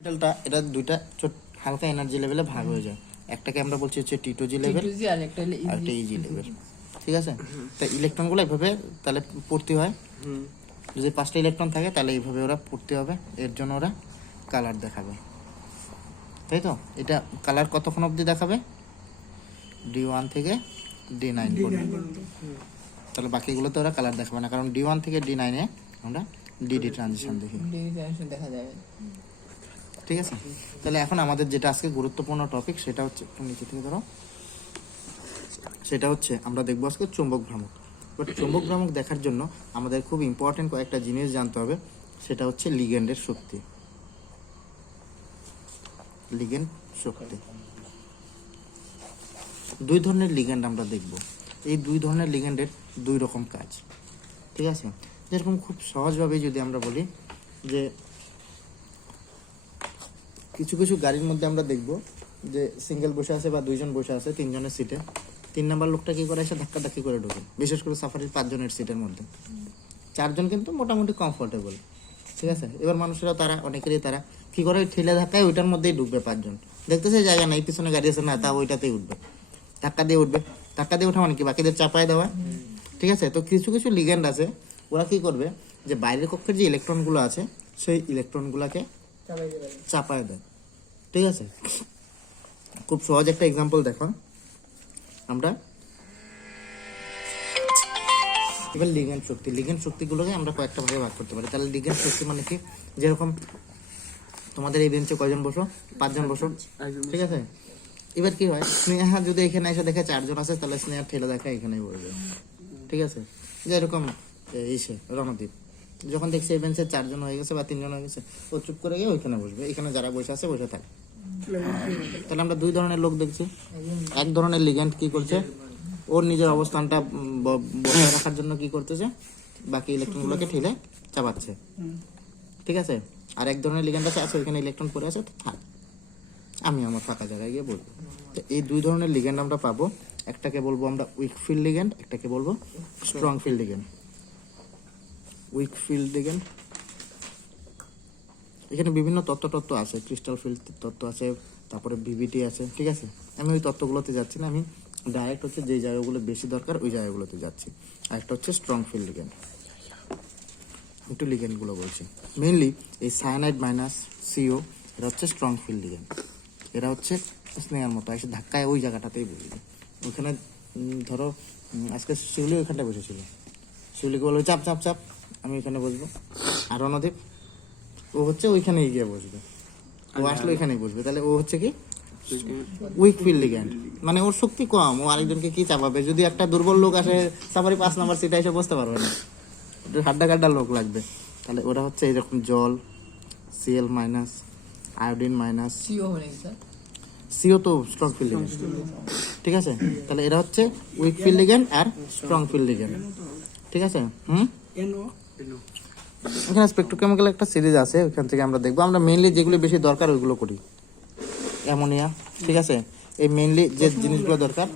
মেটালটা এটা দুইটা হালকা এনার্জি লেভেলে ভাগ হয়ে যায়। একটাকে আমরা বলছি হচ্ছে টি2জি লেভেল আর একটা ইজি লেভেল। ঠিক আছে, তো ইলেকট্রনগুলো এইভাবে তাহলে পড়তে হয়। যদি 5টা ইলেকট্রন থাকে তাহলে এইভাবে ওরা পড়তে হবে, এর জন্য ওরা কালার দেখাবে, তাই তো। এটা কালার কতক্ষণ অবধি দেখাবে? D1 থেকে D9 পর্যন্ত। তাহলে বাকিগুলোতে ওরা কালার দেখাবে না, কারণ D1 থেকে D9-এ আমরা ডিডি ট্রানজিশন দেখি, দেখা যাবে। ঠিক আছে। তাহলে এখন আমাদের যেটা আজকে গুরুত্বপূর্ণ টপিক সেটা হচ্ছে, একটু নিচে থেকে ধরো, সেটা হচ্ছে আমরা দেখবো আজকে চুম্বক ভ্রামক। বাট চুম্বক ভ্রামক দেখার জন্য আমাদের খুব ইম্পর্টেন্ট কয়েকটা জিনিস জানতে হবে। সেটা হচ্ছে লিগেন্ডের শক্তি। লিগেন্ড শক্তি, দুই ধরনের লিগেন্ড আমরা দেখব। এই দুই ধরনের লিগেন্ডের দুই রকম কাজ, ঠিক আছে। যেরকম খুব সহজভাবে যদি আমরা বলি যে কিছু কিছু গাড়ির মধ্যে আমরা দেখব যে সিঙ্গেল বসে আছে বা দুইজন বসে আছে 3 জনের সিটে, 3 নাম্বার লোকটা কি করে এসে ধাক্কাধাক্কি করে ঢোকে, বিশেষ করে সাফারির 5 জনের সিটের মধ্যে। 4 জন কিন্তু মোটামুটি কমফোর্টেবল, ঠিক আছে। এবার মানুষেরা তারা অনেকেরই তারা কি করে ঠেলে ধাক্কায় ওইটার মধ্যেই ঢুকবে, 5 জন দেখতেছে জায়গা নাই, পিছনে গাড়ি আছে না, তা ওইটাতেই উঠবে, ধাক্কা দিয়ে উঠবে। ধাক্কা দিয়ে ওঠা মানে কি বাকিদের চাপায় দেওয়া, ঠিক আছে। তো কিছু কিছু লিগেন্ড আছে, ওরা কি করবে যে বাইরের কক্ষের যে ইলেকট্রনগুলো আছে সেই ইলেকট্রনগুলোকে চাপায় দেয়, ঠিক আছে। খুব সহজ একটা এক্সাম্পল দেখো আমরা। এবার লিগেন্ড শক্তি, লিগেন্ড শক্তিগুলোকে আমরা কয়েকটা ভাগে ভাগ করতে পারি। তাহলে লিগেন্ড শক্তি মানে কি, যেরকম তোমাদের এই বেঞ্চে কয়জন বসো? 5 জন বসো, ঠিক আছে। এবার কি হয়, স্নেহা যদি এখানে এসে দেখে 4 জন আছে, তাহলে স্নেহা ঠেলে দেখা এখানেই বসবে, ঠিক আছে। যেরকম এসে রণদীপ যখন দেখছে এই বেঞ্চে 4 জন হয়ে গেছে বা 3 জন হয়ে গেছে, ও চুপ করে গিয়ে ওইখানে বসবে, এখানে যারা বসে আছে বসে থাকে। তাহলে আমরা দুই ধরনের লোক দেখছি। এক ধরনের লিগ্যান্ড কি করছে, ওর নিজের অবস্থানটা বজায় রাখার জন্য কি করতেছে, বাকি ইলেকট্রনগুলোকে ঠেলে চাপাচ্ছে, ঠিক আছে। আর এক ধরনের লিগ্যান্ড আছে ওইখানে ইলেকট্রন পড়ে আছে, থাক আমি আমার ফাঁকা জায়গায় গিয়ে বলবো। তো এই দুই ধরনের লিগ্যান্ড আমরা পাবো। একটাকে বলবো আমরা উইক ফিল্ড লিগ্যান্ড, একটাকে বলবো strong field ligand. Week field ligand, এখানে বিভিন্ন তত্ত্ব আছে, ক্রিস্টাল ফিল্ড তত্ত্ব আছে, তারপরে ভিভিটি আছে, ঠিক আছে। আমি ওই তত্ত্বগুলোতে যাচ্ছি না, আমি ডাইরেক্ট হচ্ছে যে জায়গাগুলো বেশি দরকার ওই জায়গাগুলোতে যাচ্ছি। আর একটা হচ্ছে স্ট্রং ফিল্ড লিগ্যান্ড। একটু লিগ্যান্ডগুলো বলছি। মেইনলি এই সায়ানাইড মাইনাস সিও, এরা হচ্ছে স্ট্রং ফিল্ড লিগ্যান্ড। এরা হচ্ছে স্নেহার মতো এসে ধাক্কায় ওই জায়গাটাতেই বসবে। ওখানে ধরো আজকে শিউলি ওইখানটায় বসেছিল, শিউলিকে বলবে চাপ চাপ চাপ, আমি ওইখানে বসবো। আর রণদীপ ও হচ্ছে ওইখানে গিয়ে বসবে, ও আসলে ওইখানেই বসবে। তাহলে ও হচ্ছে কি উইক ফিল্ড লিগ্যান্ড, মানে ওর শক্তি কম, ও আরেকজনকে কি চাপাবে। যদি একটা দুর্বল লোক আসে সাফারি 5 নাম্বার সিটে এসে বসতে পারবে না, হাড্ডা কাড্ডা লোক লাগবে। তাহলে ওরা হচ্ছে এইরকম জল, Cl minus, iodine minus, CO তো স্ট্রং ফিল্ড লিগ্যান্ড, ঠিক আছে। তাহলে এরা হচ্ছে উইক ফিল্ড লিগ্যান্ড আর স্ট্রং ফিল্ড লিগ্যান্ড, ঠিক আছে। এখানে স্পেকট্রোকেমিক্যাল একটা সিরিজ আছে, ওইখান থেকে আমরা দেখবো। আমরা মেইনলি যেগুলো বেশি দরকার ওইগুলো করি। অ্যামোনিয়া, ঠিক আছে। এই মেইনলি যে জিনিসগুলো দরকার,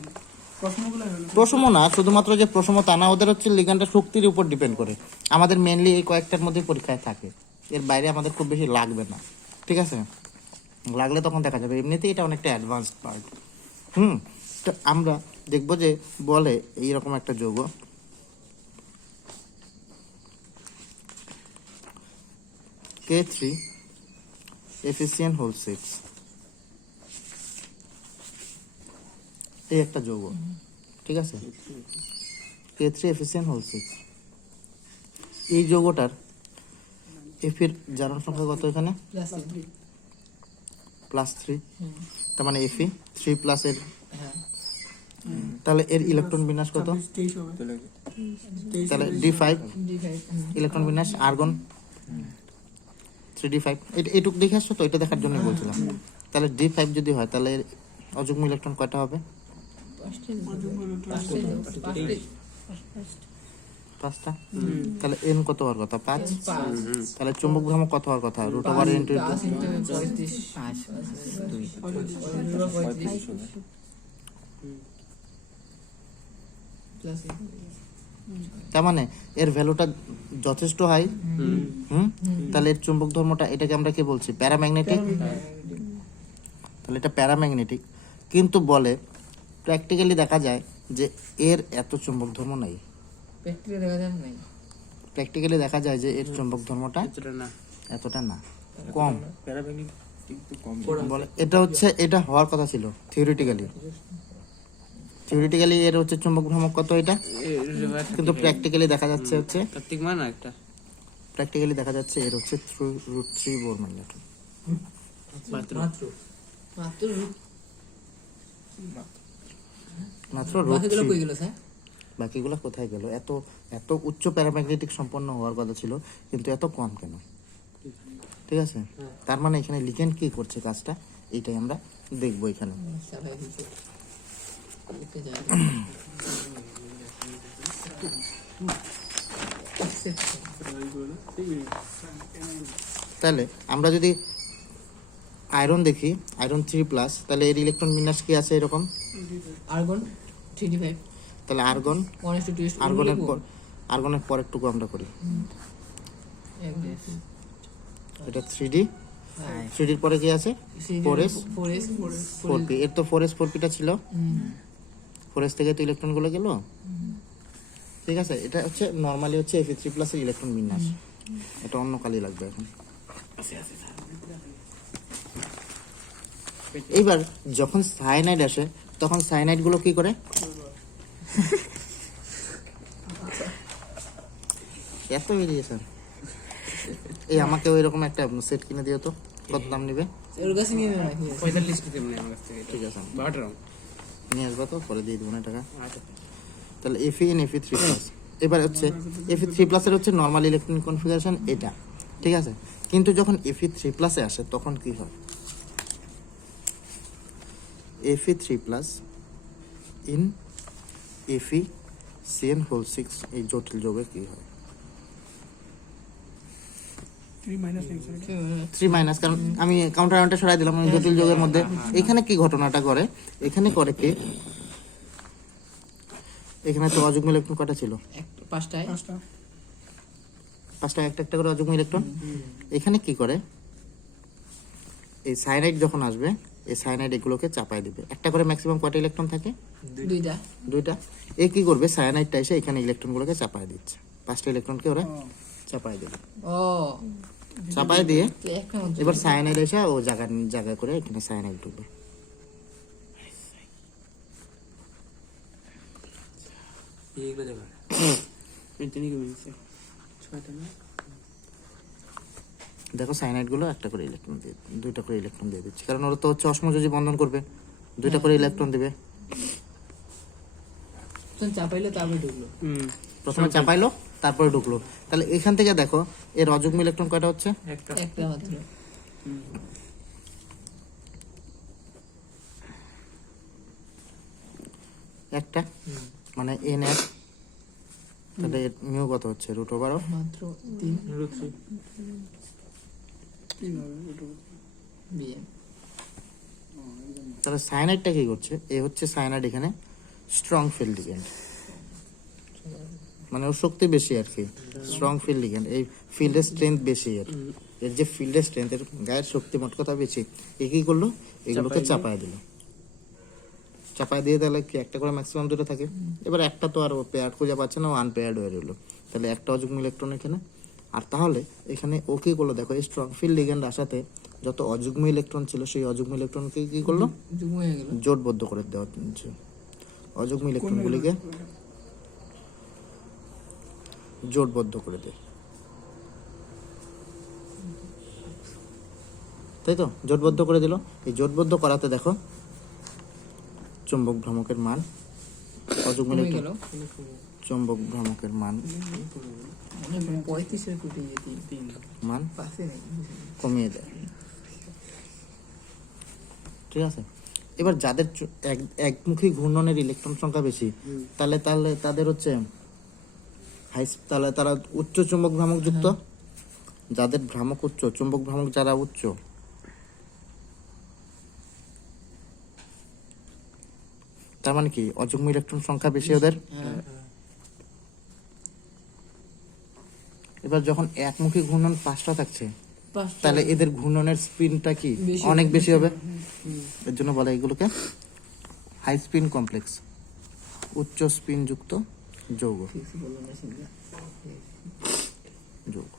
প্রশম না শুধুমাত্র যে প্রশম তা না, ওদের হচ্ছে লিগ্যান্ডের শক্তির উপর ডিপেন্ড করে। আমাদের মেইনলি এই কয়েকটার মধ্যে পরীক্ষায় থাকে, এর বাইরে আমাদের খুব বেশি লাগবে না, ঠিক আছে। লাগলে তখন দেখা যাবে, এমনিতেই এটা অনেকটা অ্যাডভান্সড পার্ট। তো আমরা দেখবো যে বলে এইরকম একটা যৌগ K3 FeCN6, এই একটা যৌগ, ঠিক আছে। K3 FeCN6, এই যৌগটার এফির জারণ সংখ্যা কত এখানে? +3, তার মানে Fe 3+ এর, তাহলে এর ইলেকট্রন বিন্যাস কত? তাহলে D5 ইলেকট্রন বিন্যাস। আর্গন 3D5, এইটুক দেখে আসছো তো, এটা দেখার জন্য বলছিলাম। তাহলে D5 যদি হয় তাহলে অযুগ্ম ইলেকট্রন কয়টা হবে? 5টা। তাহলে N কত হওয়ার কথা? 5। তাহলে চুম্বক ভ্রামক কত হওয়ার কথা? √/(N)2। তার মানে এর ভ্যালুটা যথেষ্ট হাই। তাহলে এর চুম্বক ধর্মটা, এটাকে আমরা কি বলছি, প্যারাম্যাগনেটিক। তাহলে এটা প্যারাম্যাগনেটিক, কিন্তু বলে প্র্যাকটিক্যালি দেখা যায় যে এর এত চুম্বক ধর্ম নাই। প্র্যাকটিক্যালি দেখা যায় যে এর চুম্বক ধর্মটা এতটা না, কম। বলে এটা হচ্ছে, এটা হওয়ার কথা ছিল থিওরিটিক্যালি। থিওরিটিক্যালি এর হচ্ছে চুম্বক ভ্রামক কত এটা, কিন্তু প্র্যাকটিক্যালি দেখা যাচ্ছে হচ্ছে, প্র্যাকটিক্যালি দেখা যাচ্ছে এর হচ্ছে √3 বোর ম্যাগনেটন। মাত্র বাকিগুলো কোথায় গেল? এত এত উচ্চ প্যারাম্যাগনেটিক সম্পন্ন হওয়ার কথা ছিল, কিন্তু এত কম কেন? ঠিক আছে, তার মানে এখানে লিগেন্ড কি করছে কাজটা, এইটাই আমরা দেখবো এখানে। তাহলে আমরা যদি আয়রন দেখি, আয়রন 3+, তাহলে এর ইলেকট্রন বিন্যাস কি আছে এরকম, আর্গন 3d5, তাহলে আর্গন, 1:2 আর্গনের পরেরটুকু আমরা করি, এটা 3d, 3dর পরে কি আছে 4s 4p, এর তো 4s 4pটা ছিল, 4s থেকে তো ইলেকট্রন গুলো গেল। ঠিক আছে, এটা হচ্ছে নরমালি হচ্ছে Fe3+ এর ইলেকট্রন বিন্যাস। এটা অন্য কালি লাগবে এখন। এইবার যখন সায়ানাইড আসে, তখন সায়ানাইড গুলো কি করে, এত ভেরিয়েশন। এই আমাকে ওই রকম একটা সেট কিনে দিও তো, কত দাম নেবে? এর কাছে নিয়ে রাখি 45 টাকা মানে আমার কাছ থেকে। ঠিক আছে, বাটার নিয়ে আসবো তো, পরে দিয়ে দেবো না টাকা। তাহলে Fe3+, এবার হচ্ছে Fe3+ এর হচ্ছে নরমাল ইলেকট্রন কনফিগারেশন এটা। ঠিক আছে, কিন্তু যখন Fe3+ এ আসে তখন কি হয়, Fe3+ ইন FeCN6 এই জটিল যৌগে কি হয়, 3-, কারণ আমি কাউন্টার আয়নটা সরাই দিলাম, আমি জটিল যৌগের মধ্যে। এখানে কি ঘটনাটা করে, এখানে করে কি, এখানে তো অযুগ্ম ইলেকট্রন কটা ছিল, 5টা, একটা একটা করে অযুগ্ম ইলেকট্রন। এখানে কি করে, এই সায়ানাইড যখন আসবে, এই সায়ানাইড এগুলোকে চাপায় দিবে, একটা করে ম্যাক্সিমাম কয়টা ইলেকট্রন থাকে, 2টা। এ কি করবে, সায়ানাইডটা এসে এখানে ইলেকট্রনগুলোকে চাপায় দিচ্ছে, 5টা ইলেকট্রনকে ওরা চাপায় দেবে। চাপায় দিয়ে এবার সায়ানাইড এসে ও জায়গা করে এখানে সায়ানাইড ঢুকবে। দেখো সায়ানাইড গুলো একটা করে ইলেকট্রন দিয়ে, 2টা করে ইলেকট্রন দিয়ে দিচ্ছে, কারণ ওরা তো হচ্ছে অসমযোজী বন্ধন করবে, 2টা করে ইলেকট্রন দিবে। চাপাইলো তারপরে ঢুকলো, প্রথমে চাপাইলো তারপরে ঢুকলো। তাহলে এখান থেকে দেখো এর অযুগ্ম ইলেকট্রন কয়টা হচ্ছে, একটা মাত্র। একটা, মানে n1, তাহলে মিউ কত হচ্ছে, √12 মাত্র 3 বিএম। তাহলে সায়ানাইডটা কি করছে, এ হচ্ছে সায়ানাইড এখানে স্ট্রং ফিল্ড লিগ্যান্ড, মানে ওর শক্তি বেশি আর কি, স্ট্রং ফিল্ড লিগ্যান্ড, এই ফিল্ডের স্ট্রেংথ বেশি, এর যে ফিল্ডের স্ট্রেংথ, এর গায়ের শক্তি মোট কথা বেশি। এ কি করলো, এগুলোকে চাপায় দিল, চাপায় দিয়ে তাহলে কি একটা করে ম্যাক্সিমাম 2টা থাকে। এবার একটা তো আর পেয়ার্ড খুঁজে পাচ্ছে না, ও আনপেয়ার্ড হয়ে রইলো, তাহলে একটা অযুগ্ম ইলেকট্রন এখানে। আর তাহলে এখানে ও কি করলো, দেখো এই স্ট্রং ফিল্ড লিগ্যান্ড আসাতে যত অযুগ্ম ইলেকট্রন ছিল, সেই অযুগ্ম ইলেকট্রনকে কি করলো, যুগ্ম হয়ে গেল, জোটবদ্ধ করে দেওয়া হচ্ছে, অযুগ্ম ইলেকট্রনগুলিকে জোটবদ্ধ করে দেয়, তাই তো, জোটবদ্ধ করে দিল। এই জোটবদ্ধ করাতে দেখো চুম্বক ভ্রামকের মান, অযুগ্ম ইলেকট্রন চুম্বক ভ্রামকের মান মান কমিয়ে দেয়। ঠিক আছে, এবার যাদের একমুখী ঘূর্ণনের ইলেকট্রন সংখ্যা বেশি, তাহলে তাদের হচ্ছে তাহলে তারা উচ্চ চুম্বক ভ্রামক যুক্ত। যাদের ভ্রামক উচ্চ, চুম্বক ভ্রামক যারা উচ্চ, তার মানে কি অযুগ্ম ইলেকট্রন সংখ্যা বেশি ওদের। এবার যখন একমুখী ঘূর্ণন 5টা থাকছে, পাঁচটা তাহলে এদের ঘূর্ণনের স্পিনটা কি বেশি অনেক বেশি হবে। এর জন্য বলে এগুলোকে হাই স্পিন কমপ্লেক্স, উচ্চ স্পিন যুক্ত যৌগ। কিছু বললো না শুনলে। যৌগ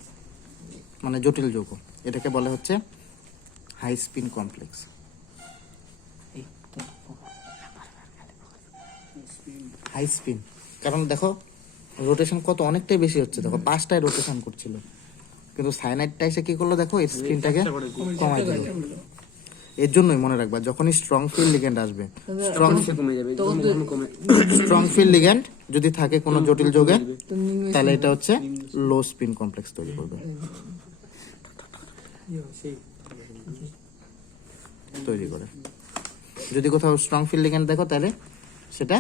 মানে জটিল যৌগ, এটাকে বলে হচ্ছে হাই স্পিন কমপ্লেক্স। এই তো, হাই স্পিন কারণ দেখো রোটেশন কত অনেকটাই বেশি হচ্ছে, দেখো 5টায় রোটেশন করছিল, কিন্তু সায়ানাইডটা এসে কি করলো দেখো এর স্পিনটাকে কমাই দিল। এর জন্যই মনে রাখবা যখনই স্ট্রং ফিল্ড লিগ্যান্ড আসবে, স্ট্রং তখন তো স্ট্রং ফিল্ড লিগ্যান্ড যদি থাকে কোনো জটিল যৌগে, তো নিম্ন তাহলে এটা হচ্ছে লো স্পিন কমপ্লেক্স তৈরি করবে, তৈরি করে। যদি কোথাও স্ট্রং ফিল্ড লিগ্যান্ড দেখো তাহলে সেটা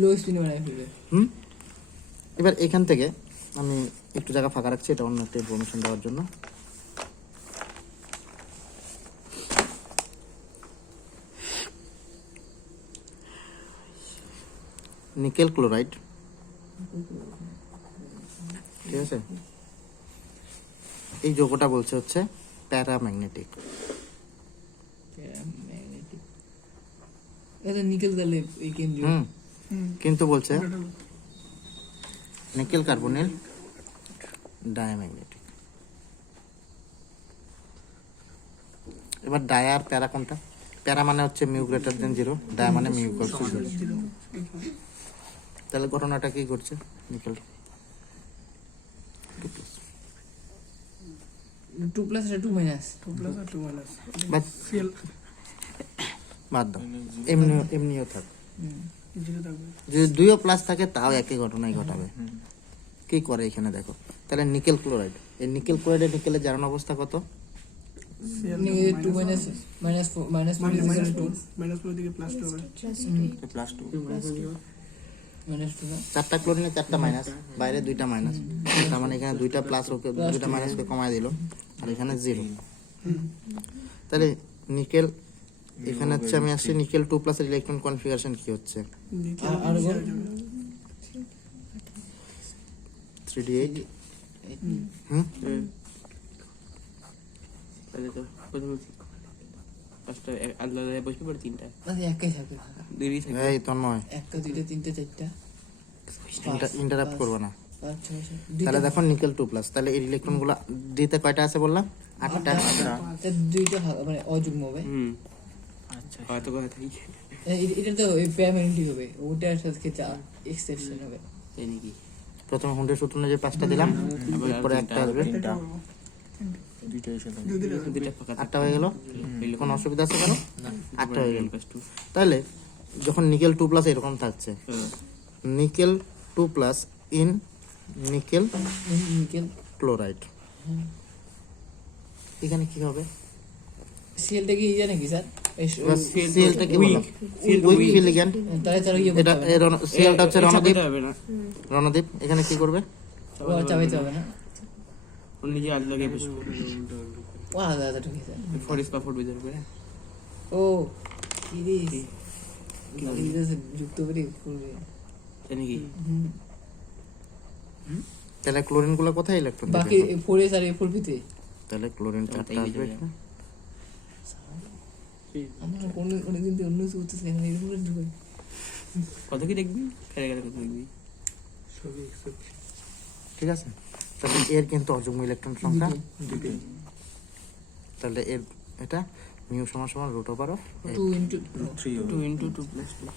লো স্পিনে বানায় ফেলবে। এবার এখান থেকে আমি একটু জায়গা ফাঁকা রাখছি, এটা অন্য একটা ইনফরমেশন দেওয়ার জন্য। নিকেল ক্লোরাইড, ঠিক আছে, এই যৌগটা বলছে হচ্ছে প্যারাম্যাগনেটিক। প্যারাম্যাগনেটিক, এটা নিকেল তাহলে এই কেন্দ্রীয়। কিন্তু বলছে নিকেল কার্বনিল ডায়াম্যাগনেটিক। এবার ডায়া আর প্যারা কোনটা? প্যারা মানে হচ্ছে মিউ গ্রেটার দেন 0, ডায়া মানে মিউ ইকুয়াল টু 0। তাহলে ঘটনাটা কি ঘটছে? নিকেল 2 প্লাস আর 2 মাইনাস। বাট বাদ দাও, এমনিও থাক, যদি 2ও প্লাস থাকে তাও একই ঘটনাই ঘটাবে। কি করে এখানে দেখো, তাহলে নিকেল ক্লোরাইড, এই নিকেল ক্লোরাইডে নিকেলের জারণ অবস্থা কত? 2 মাইনাস মাইনাস 4 মাইনাস 2 মাইনাস 4 দিকে প্লাস 2 হবে। প্লাস 2, মাইনাস 2 না 4টা ক্লোরিনে 4টা মাইনাস, বাইরে 2টা মাইনাস, তার মানে এখানে 2টা প্লাস ওকে 2টা মাইনাসকে কমায় দিল, আর এখানে 0। তাহলে নিকেল এখানে হচ্ছে, আমি আসছি নিকেল 2 প্লাস এর ইলেকট্রন কনফিগারেশন কি হচ্ছে? Argon 3d8। হুম, তাহলে তো প্রথমে পাঁচটা আলাদা আলাদা বসবে, পরে তিনটা আচ্ছা একই থাকে, দুইটাই থাকে। এই তো নয়, একটা দুইটা তিনটা চারটা ইন্টারাপ্ট করবে না। 5 6 তাহলে দেখো নিকেল 2 প্লাস, তাহলে এই ইলেকট্রন গুলো দিতে কয়টা আছে বললাম? 8টা। দুইটা মানে অযুগ্ম হবে। আচ্ছা, হয়তো কথা থাকি এটা তো প্যারাম্যাগনেটিক হবে, ওটার সাথে এক্সেপশন হবে। তাই নাকি? প্রথমে হুন্ডের সূত্রে যে 5টা দিলাম, এরপরে একটা আসবে, দুইটা ফাঁকা 8টা হয়ে গেল। কোনো অসুবিধা আছে কেন? 8টা হয়ে গেল। প্লাস 2। তাহলে যখন নিকেল 2 প্লাস এরকম থাকছে, nickel 2 plus in nickel nickel chloride, এখানে কি হবে? সিএলটা কি জানে কি স্যার? সিএলটা কি বললাম? Week field ligand. তাহলে তারা ইয়ে এটা সিএলটা হচ্ছে রণদ্বীপ। হবে না, রণদ্বীপ এখানে কি করবে? ও চাবাইতে হবে না, ও নিজে আলাদা লাগিয়ে বসবে। ও আলাদা আলাদা ঢুকে স্যার। ফরিস পা ফুট বের করে। ও কি রে কি যুক্ত করে করবে। তাই নাকি? তাহলে ক্লোরিন গুলো কোথায় ইলেকট্রন বাকি দিবে? 4s আর 4p তে তাহলে ক্লোরিন 4টা আসবে এখানে। আমরা অনেকদিন থেকে অন্য কিছু করতেছি না, এরকম করে ঢুকে। কত কি দেখবি? ফেরে গেলে কত দেখবি? ঠিক আছে, তাহলে এর কিন্তু অযুগ্ম ইলেকট্রন সংখ্যা 2। তাহলে এর এটা মিউ সমান সমান root over of 2 into 2 into 2 plus 2।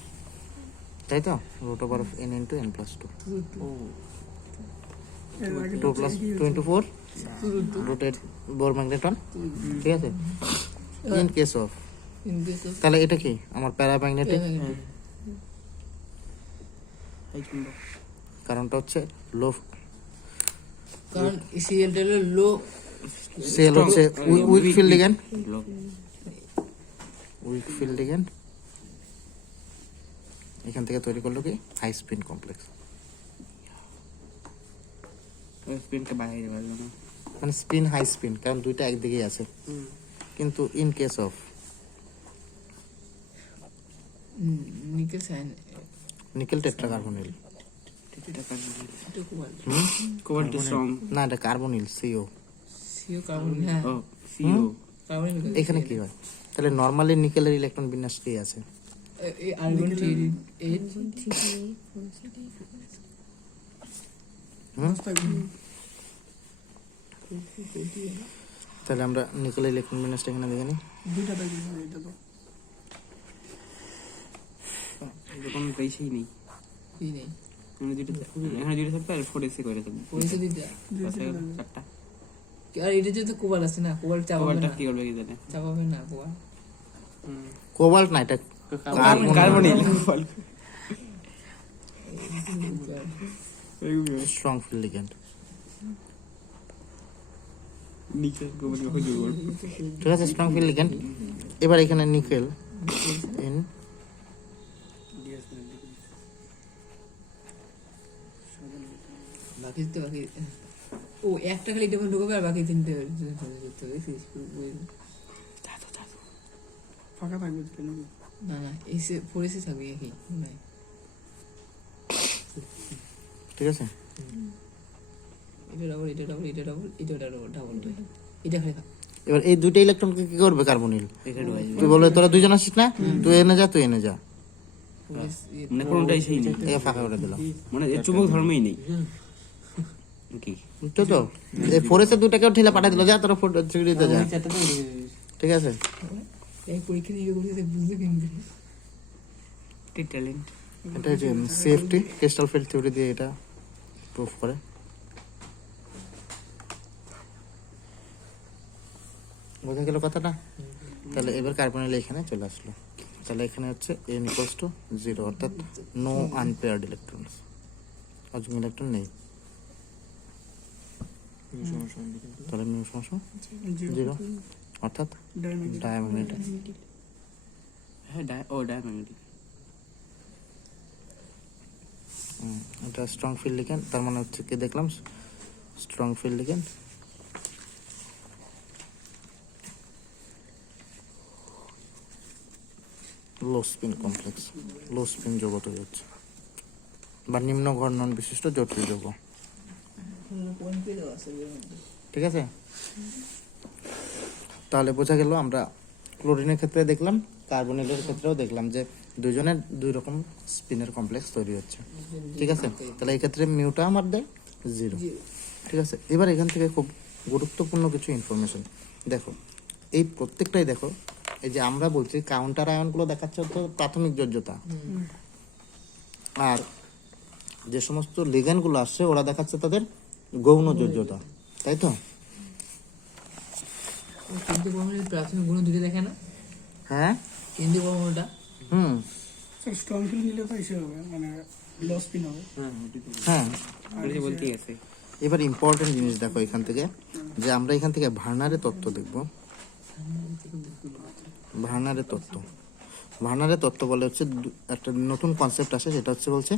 তাই তো, root over of n into n plus 2, ও 2 plus 2 into 4 rooted Bohr magneton, ঠিক আছে। In case of, in case of তাহলে এটা কি আমার প্যারাম্যাগনেটিক, এই চুম্বক কারণটা হচ্ছে লো, কারণ সিএলটা হলো লো সেল হচ্ছে weak field ligand, block. Week field ligand এখান থেকে তৈরি করলো কি হাই স্পিন কমপ্লেক্স। স্পিনটা বাইরে যাবে না। মানে স্পিন হাই স্পিন, কারণ দুইটা একদিকেই আছে। কিন্তু ইন কেস অফ নিকেল সাইন নিকেল টেট্রাকার্বনিল, এটা কার্বনিল। এটা কোবাল্ট। Cobalt strong. না এটা কার্বনিল সিও। সিও কার্বন, হ্যাঁ ও সিও। কার্বন। এখানে কি হয় তাহলে নর্মালি নিকেলের ইলেকট্রন বিন্যাস কি আছে? এই আর্গন 3 হুম? তাহলে আমরা নিকেলের ইলেকট্রন বিন্যাসটা এখানে দেখে নিই। দুইটা থাকবে এটা তো এরকম বেশিই নেই। কি নেই এখানে দুটো থাকবে আর 4 এসে করে থাকবে। পয়সা দিতে। চারটা। আর এটা যেহেতু কোবাল্ট আছে না, কোবাল্ট চাপাবে কোবাল্টটা না, কি করবে কি জানে? চাপাবে না কোবাল্ট। কোবাল্ট না এটা কার্বনিল। Strong field ligand. নিচে কোবাল্ট কখন জুড়ে পড়বে? ঠিক আছে, স্ট্রং ফিল্ড লিগ্যান্ড। এবার এখানে নিকেল ইন বাকি তো বাকি ও একটা খালি ডবল ঢুকবে আর বাকি তিনটে ফাঁকা থাকবে তো নাকি? না না এসে পড়েছে থাকবে একই নাই। ঠিক আছে। এটা ডাবল, এটা ডাবল, এটা ডাবল, এটা ডাবল, ডাবল এটা খালি থাক। এবার এই দুইটা ইলেকট্রনকে কি করবে কার্বনিল? এখানে ঢুকে যাবে। তুই বলে তোরা দুইজন আসিস না, তুই এনে যা তুই এনে যা, মানে কোনটাই সেই নেই। এ ফাঁকা করে দিলাম। মানে এর চুম্বক ধর্মই নেই। কি? বুঝছো তো? এই ফোরেসে দুটাকেও ঠেলে পাঠিয়ে দিল, যা তোরা থ্রিডিতে যা। ঠিক আছে। এই পরীক্ষা দিয়ে করতে বুঝতে কিন্তু কি ট্যালেন্ট। এটা হচ্ছে সেফটি ক্রিস্টাল ফিল্ড থিওরি দিয়ে এটা প্রুফ করে। বোঝা গেল কথাটা? তাহলে এবার কার্বনিল এখানে চলে আসলো। তাহলে এখানে হচ্ছে n = 0, অর্থাৎ নো আনপেয়ার্ড ইলেকট্রনস, অযুগ্ম ইলেকট্রন নেই। তাহলে মিউ সমান 0, অর্থাৎ ডায়াম্যাগনেটিক। হ্যাঁ ডায়াম্যাগনেটিক। এটা স্ট্রং ফিল্ড লিগ্যান্ড, তার মানে হচ্ছে কি দেখলাম স্ট্রং ফিল্ড লিগ্যান্ড। লো স্পিন কমপ্লেক্স, লো স্পিন যৌগ তৈরি হচ্ছে, বা নিম্ন ঘর্ণন বিশিষ্ট জটিল যৌগ। ঠিক আছে, তাহলে বোঝা গেল আমরা ক্লোরিনের ক্ষেত্রে দেখলাম, কার্বনিলের ক্ষেত্রেও দেখলাম যে দুইজনের দুই রকম স্পিনের কমপ্লেক্স তৈরি হচ্ছে। ঠিক আছে, তাহলে এই ক্ষেত্রে মিউটা আমার দেয় 0। ঠিক আছে, এবার এখান থেকে খুব গুরুত্বপূর্ণ কিছু ইনফরমেশন দেখো। এই প্রত্যেকটাই দেখো, এই যে আমরা বলছি কাউন্টার আয়নগুলো দেখাচ্ছে তো প্রাথমিক যোজ্যতা, আর যে সমস্ত লিগ্যান্ডগুলো আসছে ওরা দেখাচ্ছে তাদের গৌণ যোজ্যতা, তাই তো? কেন্দ্রীয় পরমাণুর প্রাথমিক গুণ দুটো দেখে না, হ্যাঁ, কেন্দ্রীয় পরমাণুটা স্যার স্ট্রং ফিল নিলে তো এসে হবে, মানে লো স্পিন হবে। হ্যাঁ। বলেছে বলতেই আছে। এবার ইম্পর্টেন্ট জিনিস দেখো এখান থেকে, যে আমরা এখান থেকে ভার্নারের তত্ত্ব দেখব। ভার্নারের তত্ত্ব, ভার্নারের তত্ত্ব বলে হচ্ছে একটা নতুন কনসেপ্ট আসে, সেটা হচ্ছে বলছে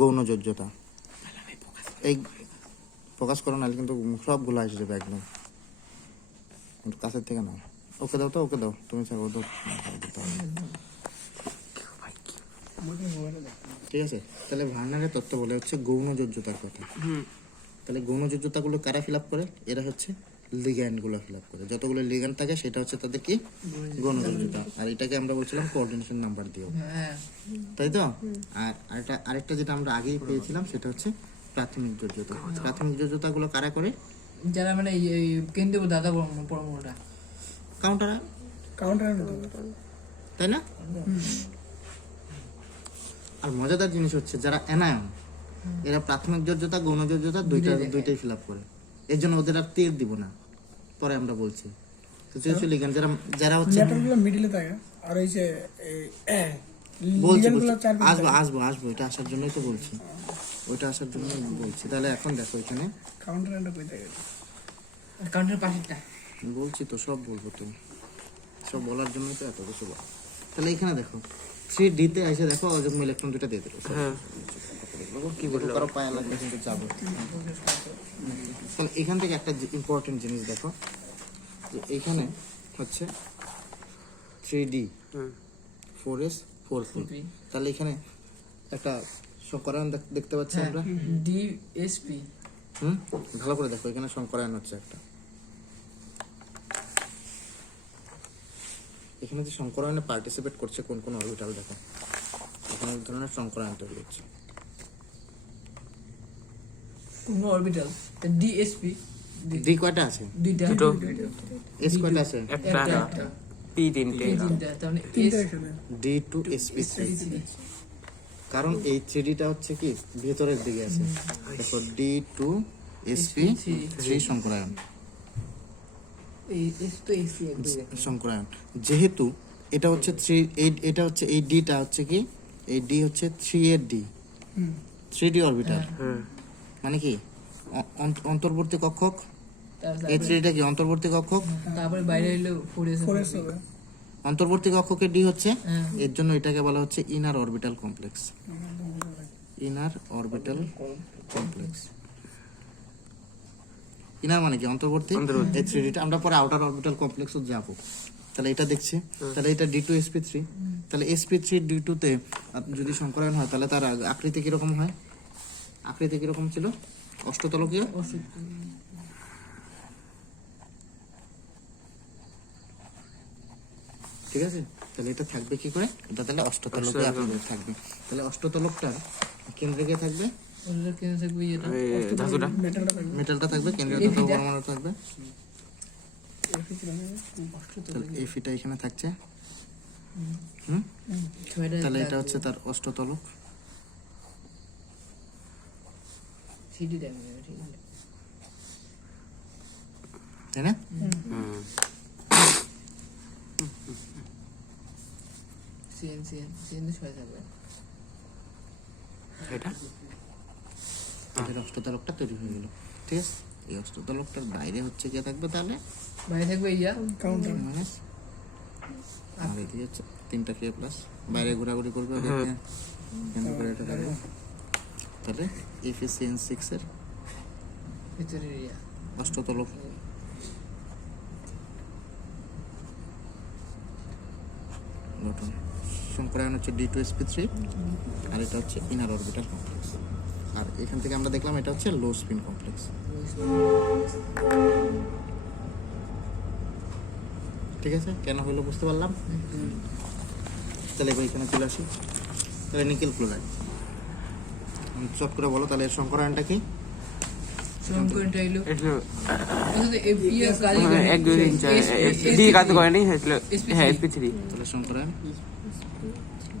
গৌণ যোজ্যতা। এই ফোকাস করো নাহলে কিন্তু সবগুলো এসে যাবে একদম কাছের থেকে। না, ওকে দাও তো, ওকে দাও তুমি, স্যার ও দাও। ঠিক আছে, তাহলে ভার্নারের তত্ত্ব বলে হচ্ছে গৌণ যোজ্যতার কথা। তাহলে গৌণ যোজ্যতাগুলো কারা ফিল আপ করে? এরা হচ্ছে লিগ্যান্ডগুলো ফিল আপ করে। যতগুলো লিগ্যান্ড থাকে সেটা হচ্ছে তাদের কি গৌণ যোজ্যতা। আর এটাকে আমরা বলছিলাম কোঅর্ডিনেশন নাম্বার দিও, হ্যাঁ তাই তো? আর আরেকটা যেটা আমরা আগেই পেয়েছিলাম সেটা হচ্ছে প্রাথমিক যোজ্যতা। প্রাথমিক যোজ্যতাগুলো কারা করে? যারা মানে এই কেন্দ্রীয় দাদা পরমাণুটা কাউন্টার, কাউন্টার তাই না? আর মজাদার জিনিস হচ্ছে যারা অ্যানায়ন, এরা প্রাথমিক যোজ্যতা গৌণ যোজ্যতা দুইটাই ফিল আপ করে। এর জন্য ওদের আর তীর দিব না, পরে আমরা বলছি। কিছু লিগ্যান্ড যারা হচ্ছে মেটালগুলো মিডলে থাকে, আর ওই যে বলছি লিগ্যান্ডগুলো চার আসবো এটা আসার জন্যই তো বলছি, ওইটা আসার জন্য বলছি। তাহলে এখন দেখো এখানে কাউন্টার এন্ড কই থাকে? কাউন্টার পাশেরটা বলছি তো, সব বলবো, তুমি সব বলার জন্যই তো এত কিছু বল। তাহলে এখানে দেখো 3D তে এসে দেখো অযুগ্ম ইলেকট্রন দুটো দিয়ে দিল। হ্যাঁ কি বলবো, কারো পায়া লাগবে কিন্তু যাবে। তাহলে এখান থেকে একটা ইম্পর্টেন্ট জিনিস দেখো, যে এখানে হচ্ছে 3D 4s 4p। তাহলে এখানে একটা সংকরায়ন দেখতে পাচ্ছি আমরা। ডিএসপি ভালো করে দেখো, এখানে সংকরায়ন হচ্ছে একটা। এখানে যে সংকরায়নে পার্টিসিপেট করছে কোন কোন অরবিটাল দেখো, এখানে এক ধরনের সংকরায়ন তৈরি হচ্ছে। কোন অরবিটাল ডিএসপি ডি কয়টা আছে? দুইটা দুটো। এস কয়টা আছে? একটা পি তিনটে তিনটা তার মানে তিনটা এস এখানে ডি টু sp3, কারণ এই থ্রিডিটা হচ্ছে কি ভেতরের দিকে আছে। দেখো ডি টু sp3 সংকরায়ন, এই এস তো এসি একদম সংকরায়ন। যেহেতু এটা হচ্ছে 3, এটা হচ্ছে এই ডিটা হচ্ছে কি, এই ডি হচ্ছে 3 এর ডি, 3D অরবিটাল। মানে কি অন্তর্বর্তী কক্ষক, এই 3টা কি অন্তর্বর্তী কক্ষক। তারপরে বাইরে হলো 4s 4s হবে অন্তর্বর্তী কক্ষকের ডি হচ্ছে, হ্যাঁ। এর জন্য এটাকে বলা হচ্ছে inner orbital complex. Inner orbital complex, inner মানে কি অন্তর্বর্তী। এই 3Dটা আমরা পরে আউটার অরবিটাল কমপ্লেক্সও যাব। তাহলে এটা দেখছি, তাহলে এটা D2 sp3, তাহলে sp3 D2 তে যদি সংকরায়ন হয় তাহলে তার আকৃতি কিরকম হয়? আকৃতি কিরকম ছিল? অষ্টতলকীয়। ঠিক আছে, তাহলে এটা থাকবে কি করে? এটা তাহলে অষ্টতলকীয় আকৃতির থাকবে। তাহলে অষ্টতলকটার কেন্দ্রে কে থাকবে? ওদের কেন থাকবে এটা ধাতুটা মেটালটা থাকবে মেটালটা থাকবে, কেন্দ্রীয় এই ধাতব ফিটা। পরমাণু থাকবে। তাহলে এই ফিটা এখানে থাকছে। তাহলে এটা হচ্ছে তার অষ্টতলক। সিডি দেখবে ঠিক আছে তাই না? সিএন ছয় থাকবে এটা এটার অষ্টতলকটা তৈরি হয়ে গেল। ঠিক আছে, এই অষ্টতলকটার বাইরে হচ্ছে কে থাকবে তাহলে? বাইরে থাকবে ইয়া কাউন্টার মাইনাস, আর এদিকে হচ্ছে 3টা কে প্লাস, বাইরে ঘোরাঘুরি করবে ওদেরকে কেন্দ্র করে এটা থাকবে। তাহলে FeCN6 এর ভিতরে ইয়া অষ্টতলক গঠন। সংকরায়ন হচ্ছে D2 sp3, আর এটা হচ্ছে ইনার অরবিটাল কমপ্লেক্স। আর এখান থেকে আমরা দেখলাম এটা হচ্ছে লো স্পিন কমপ্লেক্স। ঠিক আছে, কেন হলো বুঝতে পারলাম। তাহলে এবার এখানে চলে আসি। তাহলে নিকেল ক্লোরাইড চট করে বলো, তাহলে এর সংকরায়নটা কি? সংকরণটা এলো এটা ইয়া গাড়ি এক দুই তিন চার ডি কাজ করে নি হয়েছিল। হ্যাঁ sp3 তাহলে সংকরায়ন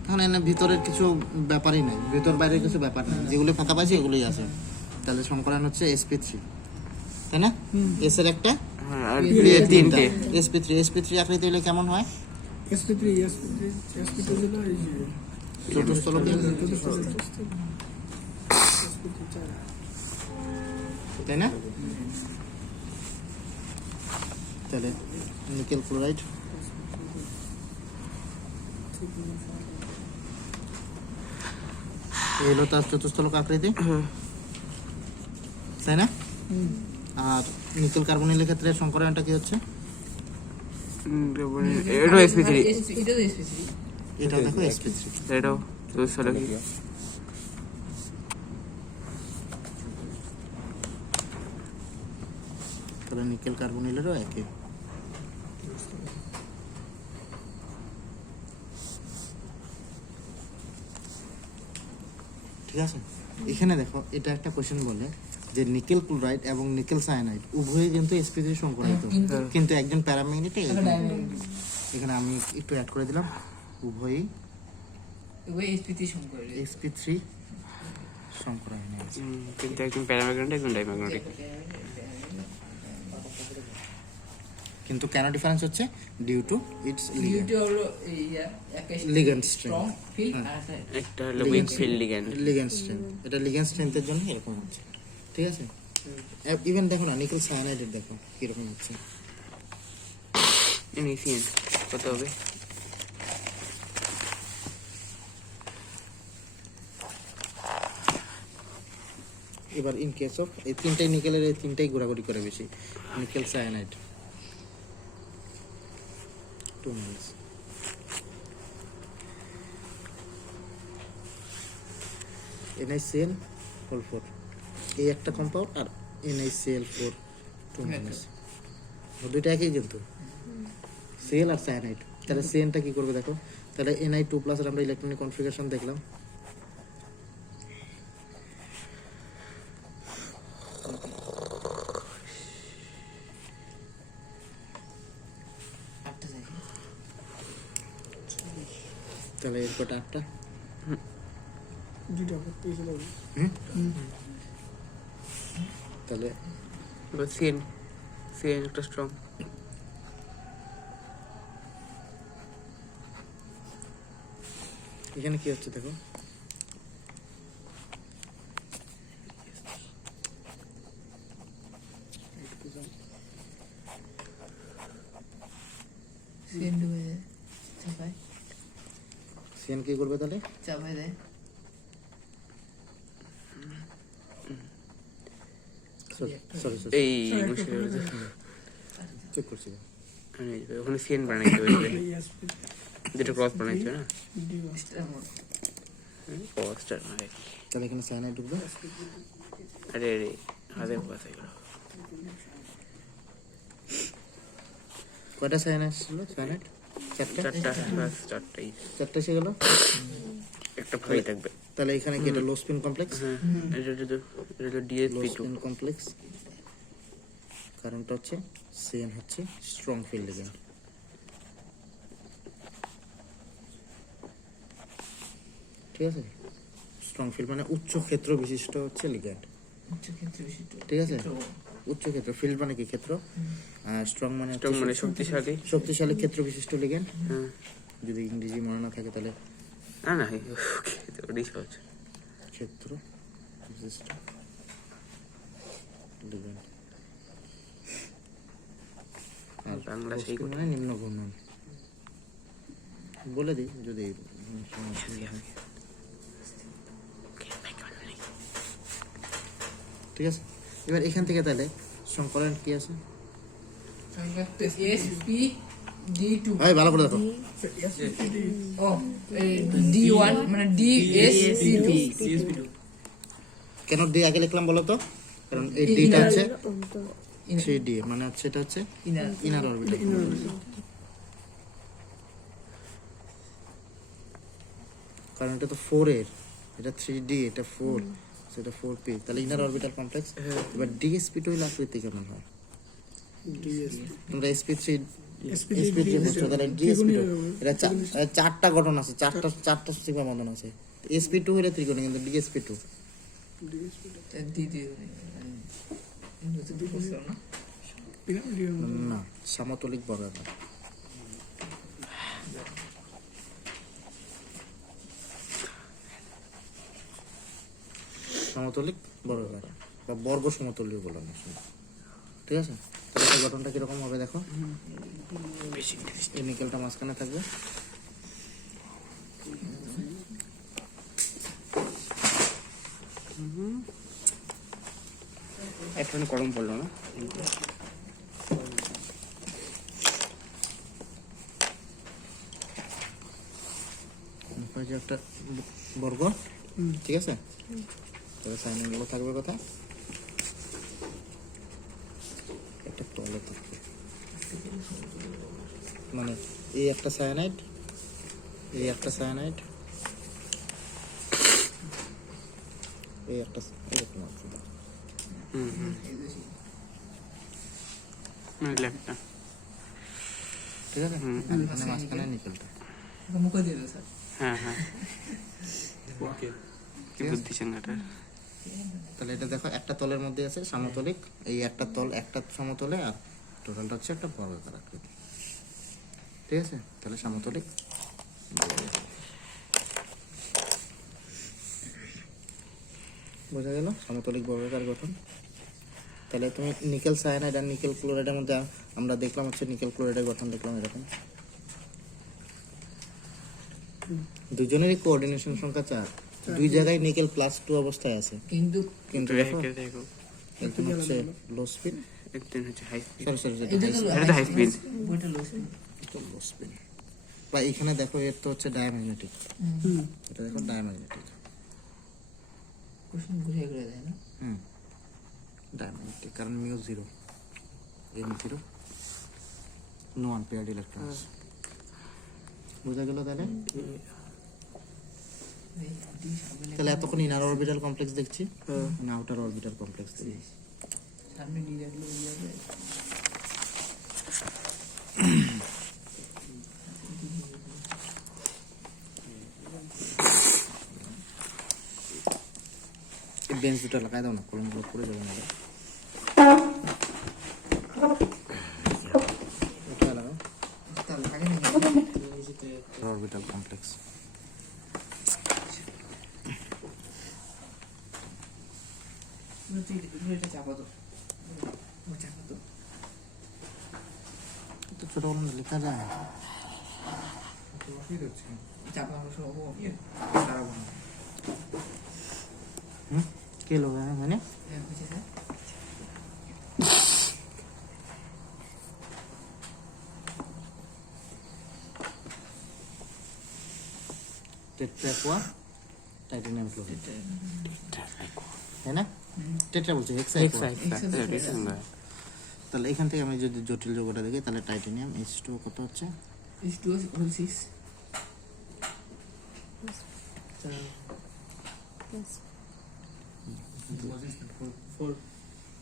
এখন এনে ভিতরের কিছু ব্যাপারই নাই, ভিতর বাইরের কিছু ব্যাপার নেই, যেগুলো ফাঁকা পাইছে এগুলোই আছে। তাহলে সংকরায়ন হচ্ছে sp3, তাই না? এস এর একটা হ্যাঁ আর তিনটে sp3 আকৃতি হলে কেমন হয়? sp3 sp2 ছিল এই যে চতুস্থলকীয়, তাই না? তাহলে নিকেল ক্লোরাইড এই হলো তার চতুস্থলক আকৃতি, তাই না? আর নিকেল কার্বনিলের ক্ষেত্রে সংকরায়নটা কি হচ্ছে? এটা sp3 এটা তো এসপি এটা দেখো sp3। এটাও চলো কি তাহলে নিকেল কার্বনিলেরও একই। ঠিক আছে, এখানে দেখো এটা একটা কোশ্চেন বলে যে নিকেল ক্লোরাইড এবং নিকেল সায়ানাইড উভয়ই কিন্তু sp3 সংকরায়িত, কিন্তু একজন প্যারাম্যাগনেটে। এখানে আমি একটু অ্যাড করে দিলাম, উভয়ই ওই এসপি সংকরণ sp3 সংকরায়নে আছে। কিন্তু একজন প্যারাম্যাগনেটিক একজন ডাইম্যাগনেটিক। কিন্তু কেন ডিফারেন্স হচ্ছে? ডিউ টু ইটস ইউটি হলো ইয়া একটা লিগ্যান্ড স্ট্রং স্ট্রেংথ। ফিল আর একটা হলো week field ligand. Ligand strength, এটা লিগ্যান্ড স্ট্রেংথের জন্য এরকম হচ্ছে। ঠিক আছে, ইভেন দেখো না নিকেল সায়ানাইডের দেখো কিরকম হচ্ছে। NaCN কত হবে? এবার ইন কেস অফ এই তিনটাই নিকেলের, এই তিনটাই ঘোরাঘুরি করে বেশি। Nickel cyanide 2 minutes, NaCl whole 4 এই একটা কম্পাউন্ড আর NaCl4 2 মাইনাস দুইটা একই কিন্তু সেল আর সায়ানাইড তাহলে সেনটা কি করবে দেখো তাহলে Ni2+ এর আমরা ইলেকট্রনিক কনফিগারেশন দেখলাম আটটা থাকে তাহলে এরপর আটটা দুইটা করতে এসে যাবে তাহলে এবার সিএন সিএন একটা স্ট্রং এখানে কি হচ্ছে দেখো সিএন ডুবে যায় চাপায় সেন কি করবে তাহলে চাপায় দেয় সরি এই মুশকিল হয়েছে চেক করছি ওখানে সিএন বানাইতে হবে ESP যেটা ক্রস বানাইতে হবে না D1 স্টার মোড পোস্টার মানে তাহলে এখানে সায়ানাইড ঢুকবে আরে আরে হাতে পাস এগুলো কয়টা সায়ানাইড ছিল সায়ানাইড চারটা চারটা প্লাস চারটাই চারটা এসে গেল একটা ভাই থাকবে তাহলে এখানে কি এটা লো স্পিন কমপ্লেক্স হ্যাঁ এটা তো লো ডিএসপি টু স্পিন কমপ্লেক্স কারণটা হচ্ছে সেন হচ্ছে স্ট্রং ফিল্ড লিগ্যান্ড ঠিক আছে স্ট্রং ফিল্ড মানে উচ্চ ক্ষেত্র বিশিষ্ট হচ্ছে লিগ্যান্ড উচ্চ ক্ষেত্রে বিশিষ্ট ঠিক আছে উচ্চ ক্ষেত্র ফিল্ড মানে কি ক্ষেত্র আর স্ট্রং মানে স্ট্রং মানে শক্তিশালী শক্তিশালী ক্ষেত্র বিশিষ্ট লিগ্যান্ড হ্যাঁ যদি ইংরেজি মনে না থাকে তাহলে না না ওটাই সহজ ক্ষেত্র বিশিষ্ট লিগ্যান্ড আর বাংলা সেই বস্তু মানে নিম্ন ঘূর্ণন বলে দিই যদি সমস্যা হয়। ঠিক আছে এবার এখান থেকে তাহলে সংকলন কি আছে এসপি D2 ভাই ভালো করে দেখো ও D1 মানে DSP2 কেন ডি আগে লিখলাম বলো তো কারণ এই ডিটা হচ্ছে 3D মানে হচ্ছে এটা হচ্ছে ইনার ইনার অরবিটাল কারণ এটা তো 4 এর এটা 3D এটা 4 সেটা 4p তাহলে ইনার অরবিটাল কমপ্লেক্স এবার DSP2 হলো আকৃতি কেমন হয় তোমরা sp3 sp3 বুঝছো তাহলে DSP2 এটা চারটা গঠন আছে চারটা সীমা বন্ধন আছে sp2 হলে ত্রিকোণী কিন্তু DSP2 দ্বিতীয় না সমতলিক বর্গাকার সমতলিক বর্গাকার বা বর্গ সমতলীয় বললাম ঠিক আছে তাহলে এই গঠনটা কিরকম হবে দেখো এই নিকেলটা মাঝখানে থাকবে একটা গরম পড়লো না এই যে একটা বর্গ ঠিক আছে তাহলে সাইন গুলো থাকবে কথা একটা তলে থাকবে মানে এই একটা সায়ানাইড এই একটা সায়ানাইড এই একটা এরকম আছে ল্যাপটা ঠিক আছে আর এখানে মাঝখানে নিকেলটা মুখে দিয়ে দাও স্যার হ্যাঁ হ্যাঁ কি বুদ্ধি চাঙ্গাটা তাহলে এটা দেখো একটা তলের মধ্যে আছে সমতলিক এই একটা তল একটা সমতলে আর টোটালটা হচ্ছে একটা বর্গাকার আকৃতি ঠিক আছে তাহলে সমতলিক বোঝা গেল সমতলিক বর্গাকার গঠন তাহলে তুমি নিকেল সায়ানাইড আর নিকেল ক্লোরাইডের মধ্যে আমরা দেখলাম হচ্ছে নিকেল ক্লোরাইডের গঠন দেখলাম এরকম দুজনেরই কোঅর্ডিনেশন সংখ্যা 4 দুই জায়গায় নিকেল +2 অবস্থায় আছে কিন্তু কিন্তু দেখো দেখো একজন হচ্ছে লো স্পিন একদিন হচ্ছে হাই স্পিড সরি এটা তো এটা তো হাই স্পিড ওইটা লো স্পিড লো স্পিন বা এখানে দেখো এর তো হচ্ছে ডায়াম্যাগনেটিক এটা দেখো ডায়াম্যাগনেটিক কোশ্চেন বুঝে করে দেয় না ডায়াম্যাগনেটিক, কারণ mu zero, M zero, no unpaired electrons. বোঝা গেল তাহলে? তাহলে এতক্ষণ ইনার অরবিটাল কমপ্লেক্স দেখছি, না আউটার অরবিটাল কমপ্লেক্স দেখছি। সামনে নিয়ে যাবে বেঞ্চ দুটো লাগাই দাও না, কলমগুলো পড়ে যাবে না। এটা লাগাও, অরবিটাল কমপ্লেক্স। এটা চাপা তো চাপা তো তো ছোট বড় না লেখা যায়, চাপা আমরা সব কে লোক মানে বুঝে স্যার টেট্রাকোয়া টাইটানিয়াম ক্লোরাইড, তাই না? টেট্রা বলছি, তাহলে এখান থেকে আমি যদি জটিল যৌগটা দেখি, তাহলে টাইটানিয়াম H2 কত হচ্ছে? H2O6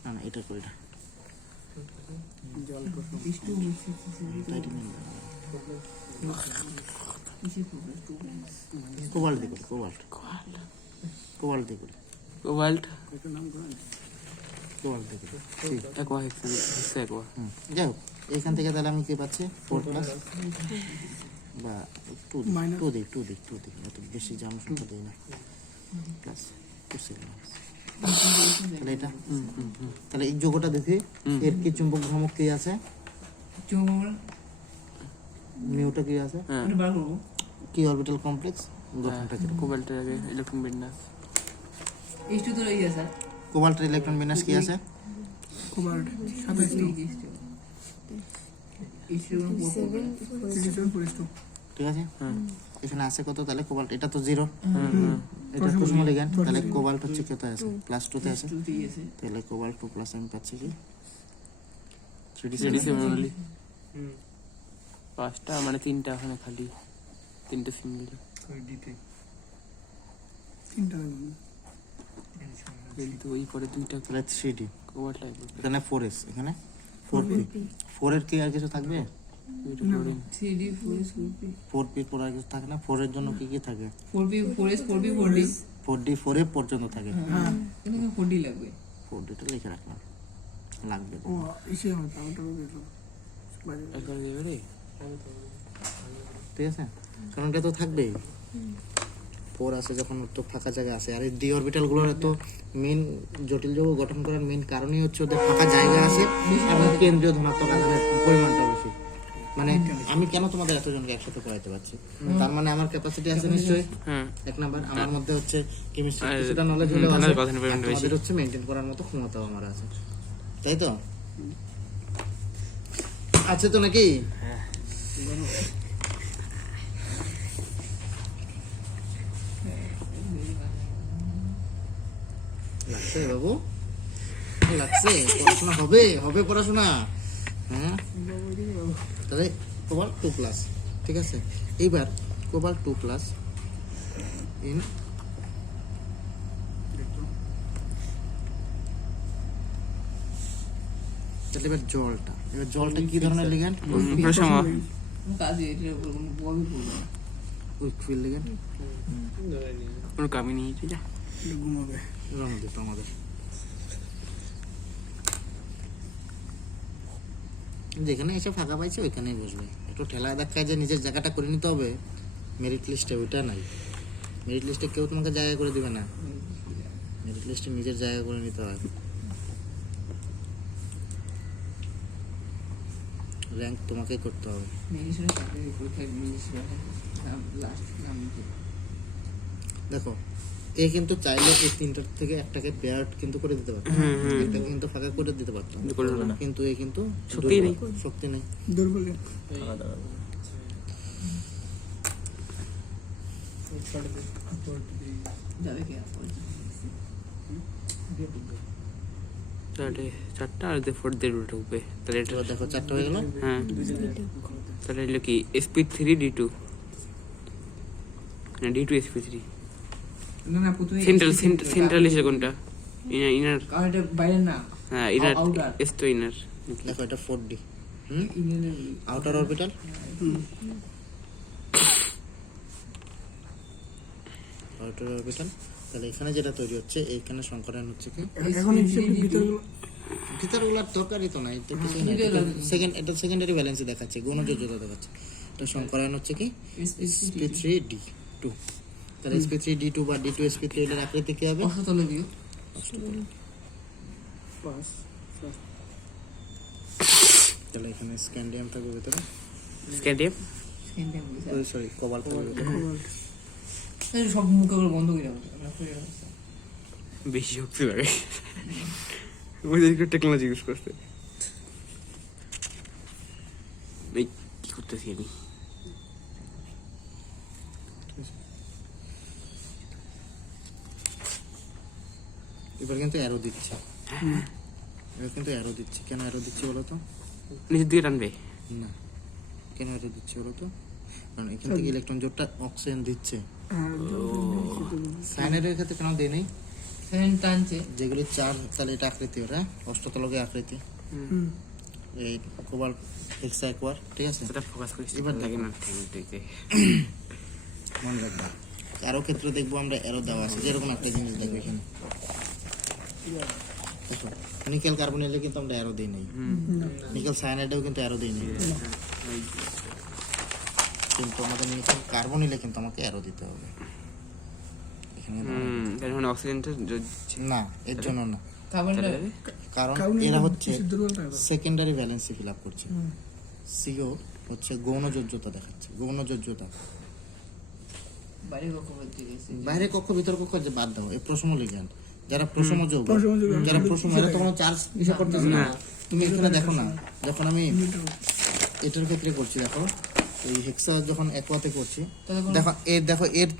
না না, এটা করি না, টাইটানিয়াম কোবাল্ট দিয়ে করি, কোবাল্ট দিয়ে করি, কোবাল্ট কোবাল্ট দিয়ে করি। একোয়া হেক্সা একোয়া। যাই হোক, এইখান থেকে তাহলে আমি কি পাচ্ছি? 4 প্লাস বা 2 দিই, এত বেশি জামা দিই না, প্লাস 2 তাহলে এটা, তাহলে এই যোগটা দেখি, এর কি চুম্বক ভ্রামক কি আছে? মিউটা কি আছে? কি অরবিটাল কমপ্লেক্স গঠনটা কি? কোবাল্টের আগে ইলেকট্রন বিন্যাস। H2 তো এই আছে স্যার কোবাল্টের ইলেকট্রন বিন্যাস কি আছে? কোবাল্ট 27 ঠিক আছে, এখানে আছে কত? তাহলে কোবাল্ট, এটা তো 0, এটা প্রথম লিগ্যান্ড, তাহলে কোবাল্ট হচ্ছে কত আছে? +2 তে আছে, তাহলে কোবাল্ট 2 প্লাস আমি পাচ্ছি কি 3D সিমিলারলি 5টা মানে 3টা ওখানে খালি 3টা সিমিলারলি কিন্তু ওই পরে 2টা তাহলে 3D, কোবাল্ট লাগবে। এখানে 4s, এখানে 4p, 4 এর কি আর কিছু থাকবে? 3D 4S 4p পর আর কিছু থাকে না? 4 এর জন্য কি কি থাকে? 4B 4S 4B 4D 4d 4a পর্যন্ত থাকে, হ্যাঁ এখানে 4D লাগবে 4d টা লিখে রাখলাম, লাগবে। ও ইসে হতো ওটা একবার দেবে রে। ঠিক আছে, কারণ এটা তো থাকবেই, 4 আছে যখন তো ফাঁকা জায়গা আছে। আর এই ডি অরবিটাল গুলোর তো মেইন জটিল যৌগ গঠন করার মেইন কারণই হচ্ছে ওদের ফাঁকা জায়গা আছে এবং কেন্দ্রীয় ধনাত্মক আধানের পরিমাণটা বেশি। মানে আমি কেন তোমাদের এতজনকে একসাথে পড়াইতে পারছি? তার মানে আমার ক্যাপাসিটি আছে নিশ্চয়ই, এক নাম্বার আমার মধ্যে হচ্ছে কেমিস্ট্রি কিছুটা নলেজ হলেও আছে, আমাদের হচ্ছে মেইনটেইন করার মতো ক্ষমতাও আমার আছে, তাই তো? আছে তো নাকি? লাগছে বাবু, লাগছে? পড়াশোনা হবে, হবে পড়াশোনা, হ্যাঁ? তাহলে কোবাল্ট 2 প্লাস, ঠিক আছে। এইবার কোবাল্ট 2 প্লাস ইন তাহলে এবার জলটা কি ধরনের লিগ্যান্ড? প্রসম কাজে এটার উপর কোনো প্রভাবই পড়বে না উইক ফিল্ড লিগ্যান্ড, কোনো কামি নেই যা ঘুমাবে রণদীপ আমাদের। যেখানে এসে ফাঁকা পাইছে ওইখানেই বসবে, একটু ঠেলা দেখায় যে নিজের জায়গাটা করে নিতে হবে মেরিট লিস্টে, ওইটা নাই। মেরিট লিস্টে কেউ তোমাকে জায়গা করে দিবে না, মেরিট লিস্টে নিজের জায়গা করে নিতে হয়। র্যাঙ্ক তোমাকেই করতে হবে। মেডিসিনের সাথে পরীক্ষায় মেডিসিন লাস্ট নাম দেখো, এ কিন্তু চাইলে এই তিনটার থেকে একটাকে পেয়ার কিন্তু করে দিতে পারতো, একটাকে কিন্তু ফাঁকা করে দিতে পারতো, কিন্তু এ কিন্তু শক্তি নেই। দুর্বল যাবে কি চারটা আর যে ফোর্থ দিয়ে ঢুকবে তাহলে এটা এবার দেখো 4টা হয়ে গেল। হ্যাঁ তাহলে হলো কি SP3D2 না D2 SP3 না প্রথমে সেন্ট্রাল এসে কোনটা ইনার কারণ এটা বাইরে না হ্যাঁ ইনার outer। এস তো ইনার দেখো এটা 4D ইঞ্জিনের আউটার অরবিটাল। Outer orbital. তাহলে এখানে যেটা তৈরি হচ্ছে এইখানে সংকরায়ন হচ্ছে কি এখন হিসেবে ভিতরগুলো ভিতরগুলোর দরকারই তো নাই, তো কিছু নাই। এটা সেকেন্ডারি ব্যালেন্সই দেখাচ্ছে, গৌণযোগ্যতা দেখাচ্ছে। এটা সংকরায়ন হচ্ছে কি sp3d2। তাহলে sp3d2 বা d2 sp3 এর আকৃতি কি হবে? অষ্টতলে দিও তাহলে এখানে স্ক্যান্ডিয়াম থাকবে ভিতরে, স্ক্যান্ডিয়াম সরি কোবাল্ট থাকবে ভিতরে। সব মুখগুলো বন্ধ করে দাও বেশি শক্তি লাগে ওই টেকনোলজি ইউজ করতে। এই কি করতেছি আমি? এবার কিন্তু অ্যারো দিচ্ছে, এবার কিন্তু অ্যারো দিচ্ছে। কেন অ্যারো দিচ্ছে বলো তো? নিচের দিকে টানবে না, কেন অ্যারো দিচ্ছে বলো তো? কারণ এখান থেকে ইলেকট্রন জোটটা অক্সিজেন দিচ্ছে। সাইনাইডের ক্ষেত্রে কেন দেয় নেই? ফ্যান টানছে যেগুলি চার, তাহলে এটা আকৃতি, ওটা অষ্টতলকের আকৃতি। এই কোবাল্ট হেক্সা অ্যাকোয়ার, ঠিক আছে? সেটা ফোকাস করিস এবার লাগে না ঠ্যাং দিতে। মনে রাখবা, আরো ক্ষেত্রে দেখবো আমরা অ্যারো দেওয়া আছে। যেরকম একটা জিনিস দেখো এখানে, দেখো নিকেল কার্বনেলে কিন্তু আমরা অ্যারো দিই নাই, নিকেল সায়ানাইডেও কিন্তু অ্যারো দিই নাই, কিন্তু আমাদের নিকেল কার্বনিলে কিন্তু আমাকে অ্যারো দিতে হবে এখানে। কারণ অক্সিজেনটা না, এর জন্য না, কার্বনটা কারণ এরা হচ্ছে সেকেন্ডারি ব্যালেন্সে ফিল আপ করছে। সিও হচ্ছে গৌণযোগ্যতা দেখাচ্ছে, গৌণযোগ্যতা। বাইরে কক্ষ বলতে গেছে বাইরে কক্ষ ভিতর কক্ষ যে বাদ দাও, এই প্রশম লিগ্যান্ড, যারা প্রশম যৌগ, প্রশম যৌগ, যারা প্রশম, এরা তো কোনো চার্জ ইস্যু করতেছে না। তুমি এখানে দেখো না, যখন আমি এটার ক্ষেত্রে করছি, দেখো এই হেক্সা যখন অ্যাকোয়াতে করছি, দেখো এর